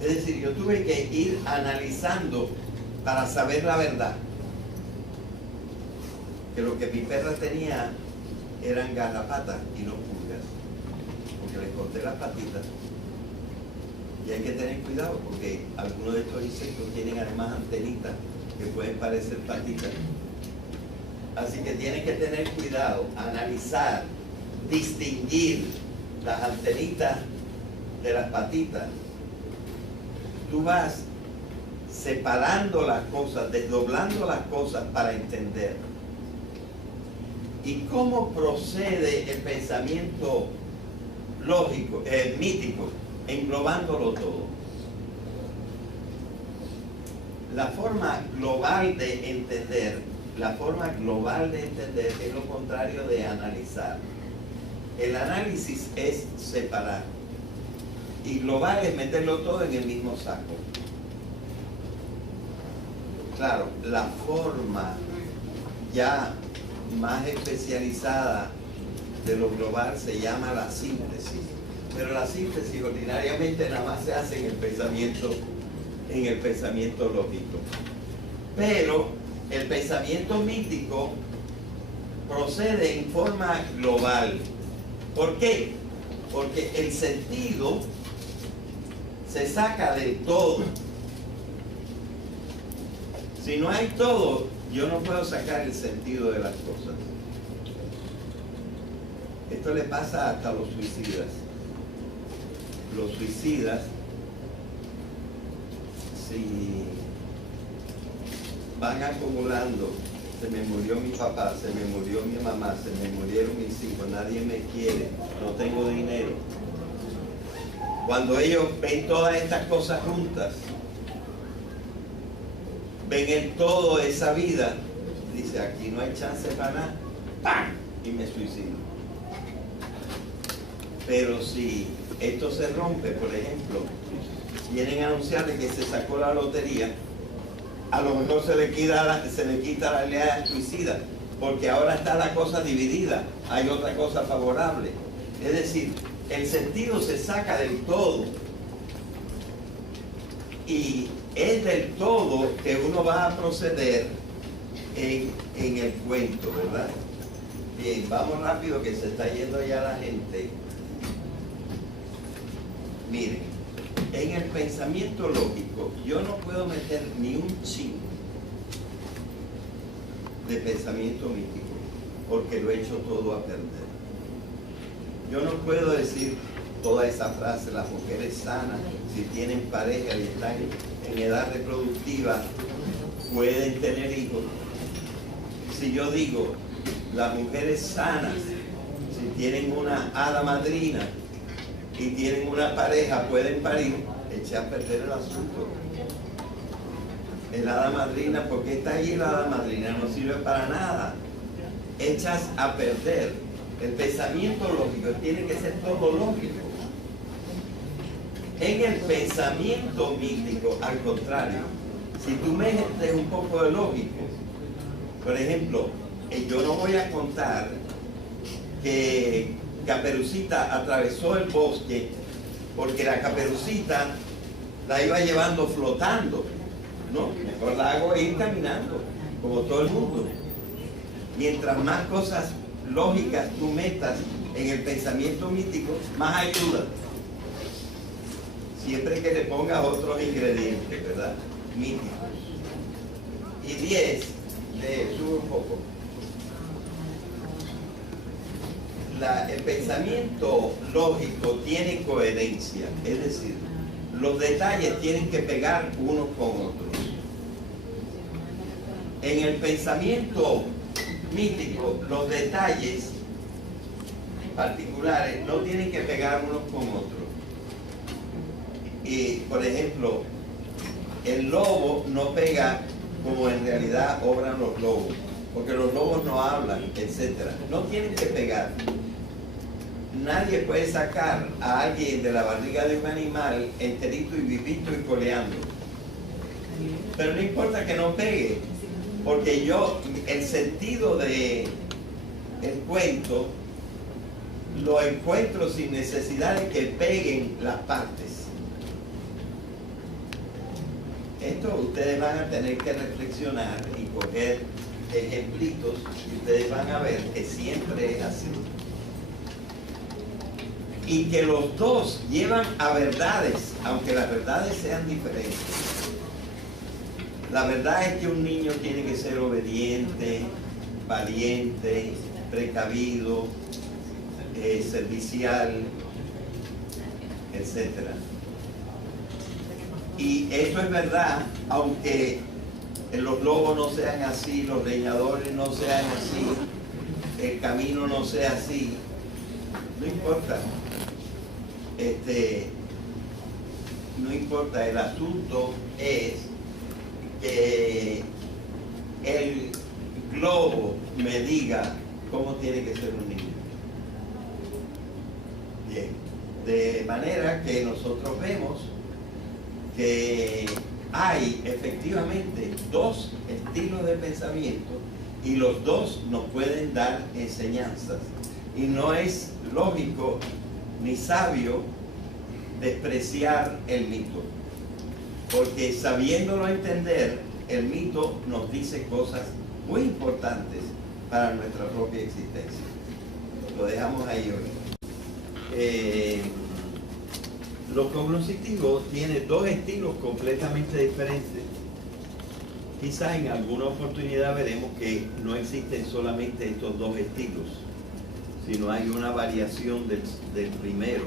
Es decir, yo tuve que ir analizando para saber la verdad, que lo que mi perra tenía eran garrapatas y no pulgas, porque le corté las patitas. Y hay que tener cuidado porque algunos de estos insectos tienen además antenitas que pueden parecer patitas. Así que tienes que tener cuidado, analizar, distinguir las antenitas de las patitas. Tú vas separando las cosas, desdoblando las cosas para entender. ¿Y cómo procede el pensamiento lógico, mítico, englobándolo todo? La forma global de entender, es lo contrario de analizar. El análisis es separar y global es meterlo todo en el mismo saco. Claro, la forma ya más especializada de lo global se llama la síntesis, pero la síntesis ordinariamente nada más se hace en el pensamiento lógico. Pero el pensamiento mítico procede en forma global. ¿Por qué? Porque el sentido se saca del todo. Si no hay todo, yo no puedo sacar el sentido de las cosas. Esto le pasa hasta a los suicidas. Los suicidas, si van acumulando, se me murió mi papá, se me murió mi mamá, se me murieron mis hijos, nadie me quiere, no tengo dinero. Cuando ellos ven todas estas cosas juntas, ven el todo de esa vida, dice, aquí no hay chance para nada, ¡pam! Y me suicido. Pero si esto se rompe, por ejemplo, vienen a anunciarle que se sacó la lotería, a lo mejor se le quita la idea suicida, porque ahora está la cosa dividida, hay otra cosa favorable. Es decir, el sentido se saca del todo y es del todo que uno va a proceder en el cuento, ¿verdad? Bien, vamos rápido que se está yendo ya la gente. Miren, en el pensamiento lógico yo no puedo meter ni un chin de pensamiento mítico porque lo he hecho todo a perder. Yo no puedo decir toda esa frase, las mujeres sanas, si tienen pareja y están en edad reproductiva, pueden tener hijos. Si yo digo, las mujeres sanas, si tienen una hada madrina y tienen una pareja, pueden parir, eché a perder el asunto. El hada madrina, ¿por qué está ahí la hada madrina? No sirve para nada. Echas a perder. El pensamiento lógico tiene que ser todo lógico. En el pensamiento místico, al contrario, si tú metes un poco de lógico, por ejemplo, yo no voy a contar que Caperucita atravesó el bosque porque la Caperucita la iba llevando flotando, ¿no? Mejor la hago ir caminando, como todo el mundo. Mientras más cosas lógicas tú metas en el pensamiento místico, más ayuda. Siempre que le pongas otros ingredientes, ¿verdad? Míticos. Y 10, sube un poco. El pensamiento lógico tiene coherencia, es decir, los detalles tienen que pegar unos con otros. En el pensamiento mítico, los detalles particulares no tienen que pegar unos con otros. Y, por ejemplo, el lobo no pega como en realidad obran los lobos, porque los lobos no hablan, etc. No tienen que pegar. Nadie puede sacar a alguien de la barriga de un animal enterito y vivito y coleando. Pero no importa que no pegue, porque el sentido del cuento lo encuentro sin necesidad de que peguen las partes. Esto ustedes van a tener que reflexionar y coger ejemplitos y ustedes van a ver que siempre es así. Y que los dos llevan a verdades, aunque las verdades sean diferentes. La verdad es que un niño tiene que ser obediente, valiente, precavido, servicial, etc. Y eso es verdad, aunque los lobos no sean así, los leñadores no sean así, el camino no sea así, no importa. No importa, el asunto es que el globo me diga cómo tiene que ser un niño. Bien, de manera que nosotros vemos que hay efectivamente dos estilos de pensamiento y los dos nos pueden dar enseñanzas. Y no es lógico ni sabio despreciar el mito, porque sabiéndolo entender, el mito nos dice cosas muy importantes para nuestra propia existencia. Lo dejamos ahí hoy. Lo cognoscitivo tiene dos estilos completamente diferentes. Quizás en alguna oportunidad veremos que no existen solamente estos dos estilos, sino hay una variación del primero,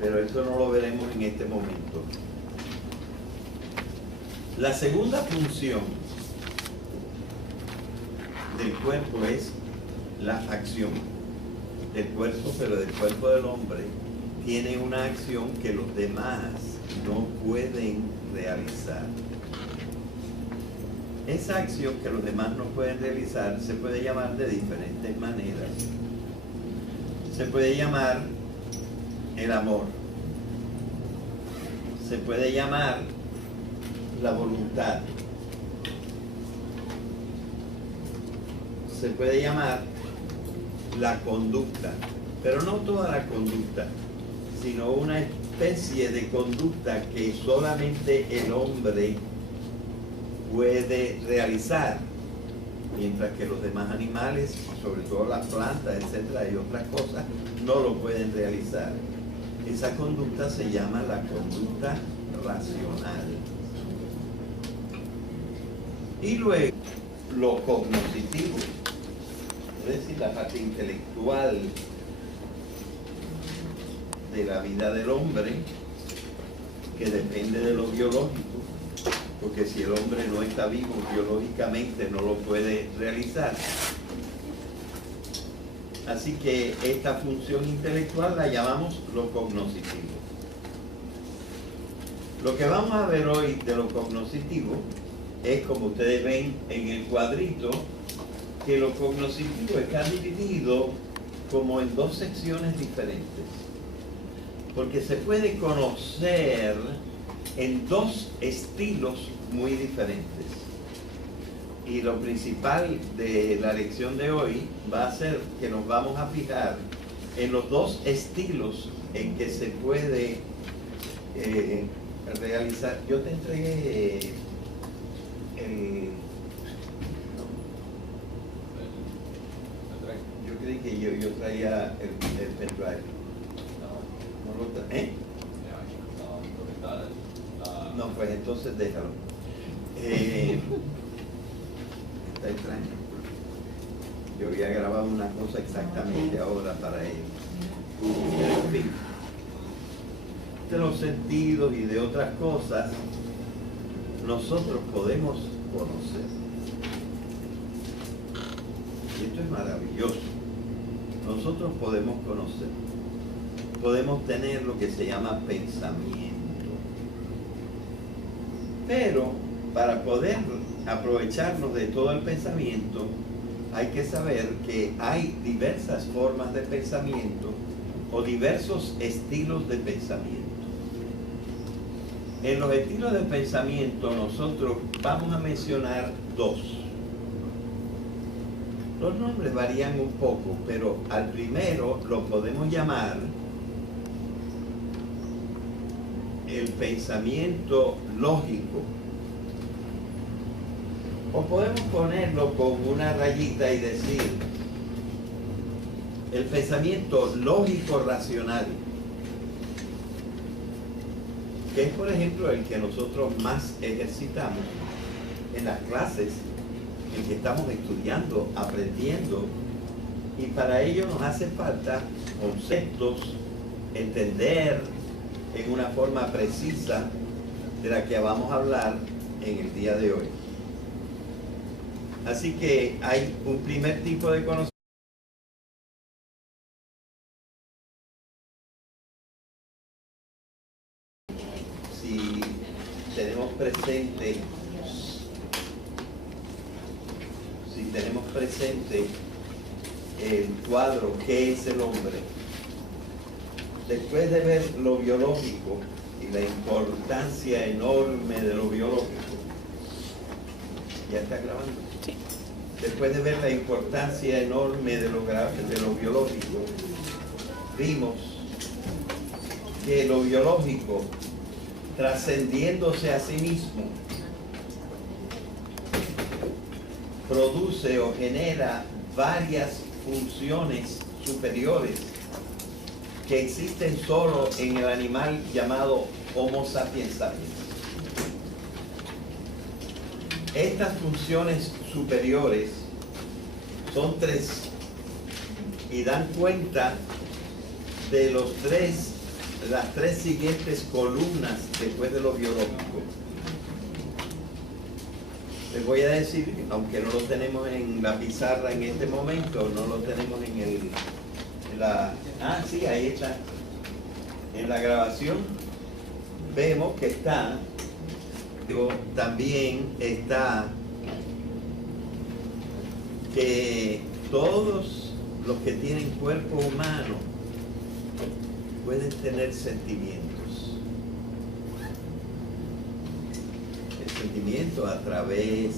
pero eso no lo veremos en este momento. La segunda función del cuerpo es la acción del cuerpo, pero del cuerpo del hombre tiene una acción que los demás no pueden realizar. Esa acción que los demás no pueden realizar se puede llamar de diferentes maneras. Se puede llamar el amor, se puede llamar la voluntad, se puede llamar la conducta, pero no toda la conducta, sino una especie de conducta que solamente el hombre puede realizar, mientras que los demás animales, sobre todo las plantas, etcétera, y otras cosas, no lo pueden realizar. Esa conducta se llama la conducta racional. Y luego, lo cognoscitivo, es decir, la parte intelectual de la vida del hombre, que depende de lo biológico, porque si el hombre no está vivo biológicamente no lo puede realizar. Así que esta función intelectual la llamamos lo cognoscitivo. Lo que vamos a ver hoy de lo cognoscitivo es, como ustedes ven en el cuadrito, que lo cognoscitivo está dividido como en dos secciones diferentes, porque se puede conocer en dos estilos muy diferentes. Y lo principal de la lección de hoy va a ser que nos vamos a fijar en los dos estilos en que se puede realizar. Yo te entregué el... Yo creí que yo traía el pendrive. No lo traje. No, pues entonces déjalo. Está extraño. Yo había grabado una cosa exactamente ahora para ello. Pero en fin, de los sentidos y de otras cosas, nosotros podemos conocer. Y esto es maravilloso. Nosotros podemos conocer. Podemos tener lo que se llama pensamiento. Pero para poder aprovecharnos de todo el pensamiento, hay que saber que hay diversas formas de pensamiento o diversos estilos de pensamiento. En los estilos de pensamiento nosotros vamos a mencionar dos. Los nombres varían un poco, pero al primero lo podemos llamar el pensamiento lógico. O podemos ponerlo con una rayita y decir el pensamiento lógico racional, que es por ejemplo el que nosotros más ejercitamos en las clases en que estamos estudiando, aprendiendo, y para ello nos hace falta conceptos, entender en una forma precisa de la que vamos a hablar en el día de hoy. Así que hay un primer tipo de conocimiento. Si tenemos presente el cuadro ¿qué es el hombre? Después de ver lo biológico y la importancia enorme de lo biológico, ¿ya está grabando? Sí. Después de ver la importancia enorme de lo biológico, vimos que lo biológico, trascendiéndose a sí mismo, produce o genera varias funciones superiores que existen solo en el animal llamado Homo sapiens sapiens. Estas funciones superiores son tres y dan cuenta de las tres siguientes columnas después de lo biológico. Les voy a decir, aunque no lo tenemos en la pizarra en este momento, no lo tenemos sí, ahí está. En la grabación vemos que está, también está que todos los que tienen cuerpo humano pueden tener sentimientos. El sentimiento a través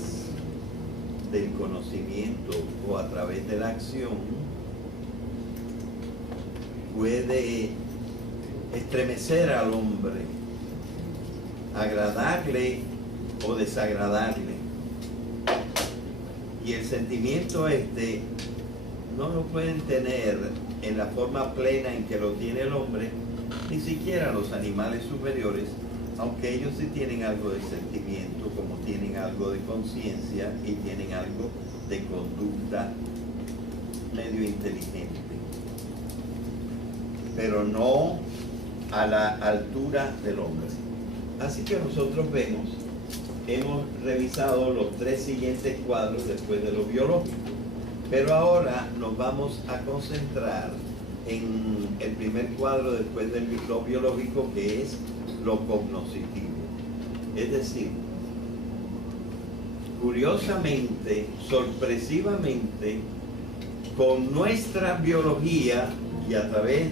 del conocimiento o a través de la acción puede estremecer al hombre, agradarle o desagradarle. Y el sentimiento no lo pueden tener en la forma plena en que lo tiene el hombre, ni siquiera los animales superiores, aunque ellos sí tienen algo de sentimiento, como tienen algo de conciencia y tienen algo de conducta medio inteligente, pero no a la altura del hombre. Así que nosotros vemos hemos revisado los 3 siguientes cuadros después de lo biológico. Pero ahora nos vamos a concentrar en el primer cuadro después de lo biológico, que es lo cognoscitivo. Es decir, curiosamente, sorpresivamente, con nuestra biología y a través